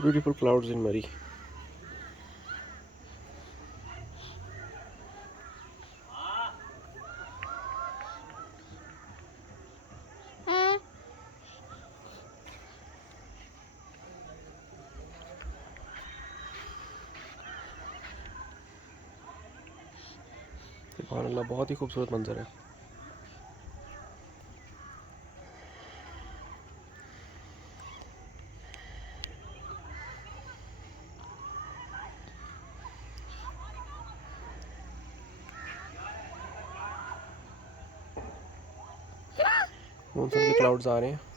Beautiful clouds in Murray. सुभान अल्लाह, बहुत ही खूबसूरत मंजर है। मॉनसून के क्लाउड्स आ रहे हैं।